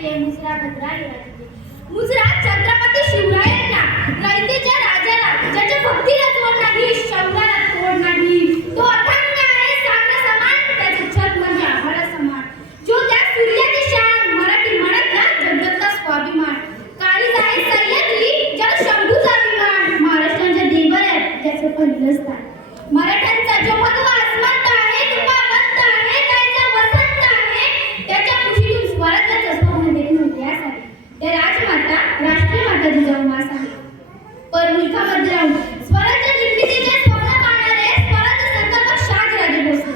राजते मुजरा भद्राई राजते. मुजरा छत्रपती शिवरायांना, रयतेच्या राजाला, ज्याच्या भक्तीला तोड नाही, शौर्याला तोड नाही, तो अथांग आहे सागर समान, त्याचे छत म्हणजे आभाळा समान. जो त्या सूर्याची शान, मराठी म्हणत ना जगदत्ता स्वाभिमान. काळीज आहे सह्याद्री, ज्याला शंभूचा अभिमान, महाराष्ट्राच्या देवऱ्यात त्याचं पहिलं स्थान. मराठ्यांचा जो भगवा आसमंत आहे, कृपावंत आहे, त्याचा वसंत आहे, त्याच्या कुशीतून स्वराज्याचं स्वप्न देखील उदयास आले. त्या राजमाता, राष्ट्रीय माता जिजाऊ मास आहे. परमुलकामध्ये राहून स्वराज्य निर्मितीचे स्वप्न पाहणारे स्वराज्य संकल्पक शहाजीराजे भोसले.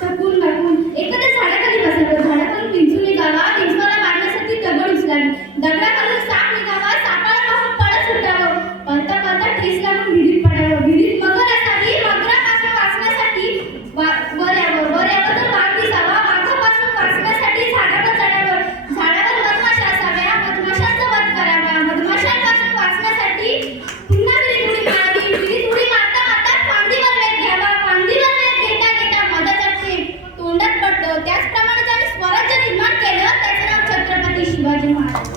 थकून भागून एखाद्या झाडाखाली बसावं, झाडाखालून विंचू निघावा, विंचवाला मारण्यासाठी दगड उचलावी, दगडाखालून साप निघावा, सापाला पाहून पळत सुटावं, पळता पळता ठेस लागून विहिरीत पडावं, विहिरीत मगर असावी, मगरापासून वाचण्यासाठी वर यावं, वर यावं तर वाघ दिसावा, वाघापासून वाचण्यासाठी झाडावर चढावं, झाडावर मधमाशा असाव्या, मधमाशांचा वध करावा, मधमाशांपासून वाचण्यासाठी पुन्हा विहिरीत उडी मारावी, विहिरीत उडी मारता मारता फांदीवर वेध घ्यावा, फांदीवर वेध घेता घेता मधाचा थेंब तोंडात पडतो. त्याचप्रमाणे ज्याने स्वराज्य निर्माण केलं त्याचं नाव छत्रपती शिवाजी महाराज.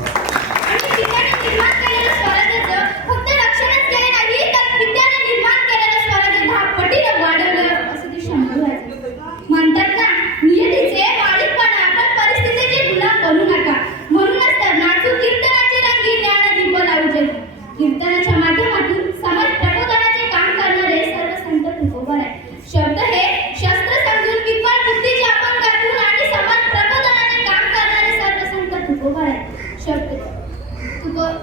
आणि पित्याने निर्माण केलेलं स्वराज्याचं फक्त रक्षणच केले नाही, तर पित्याने निर्माण केलेलं स्वराज्य 10 पटीने वाढवलं असं ते शंभूराजे म्हणतात ना. नियतीचे वाढीतपणा, पण परिस्थितीचे गुलाम बनू नका. म्हणूनच तर नाचू कीर्तनाची रंगी, ज्ञान दीप लावू जगी. कीर्तनाच्या माध्यमातून समाज प्रबोधनाचे काम करणारे सर्व संत तुकोबर आहे. शब्द हे शस्त्र समजून विद्वान बुद्धीचे अपंगातून आणि समाज प्रबोधनाचे काम करणारे सर्व संत तुकोबर आहे. शब्द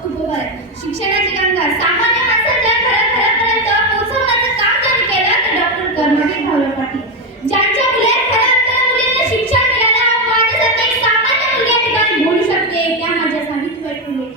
तुकोबर आहे. शिक्षणाची गंगा सामान्य माणसाच्या घरापर्यंत पोहोचवण्याचं काम ज्यांनी केलं ते डॉक्टर कर्मवीर भाऊराव पाटील. ज्यांच्या मुले खऱ्या मुलींना शिक्षण मिळालं, माझ्यासारखी एक सामान्य मुलगी या ठिकाणी बोलू शकते, त्या माझ्या सावित्रीबाई फुले.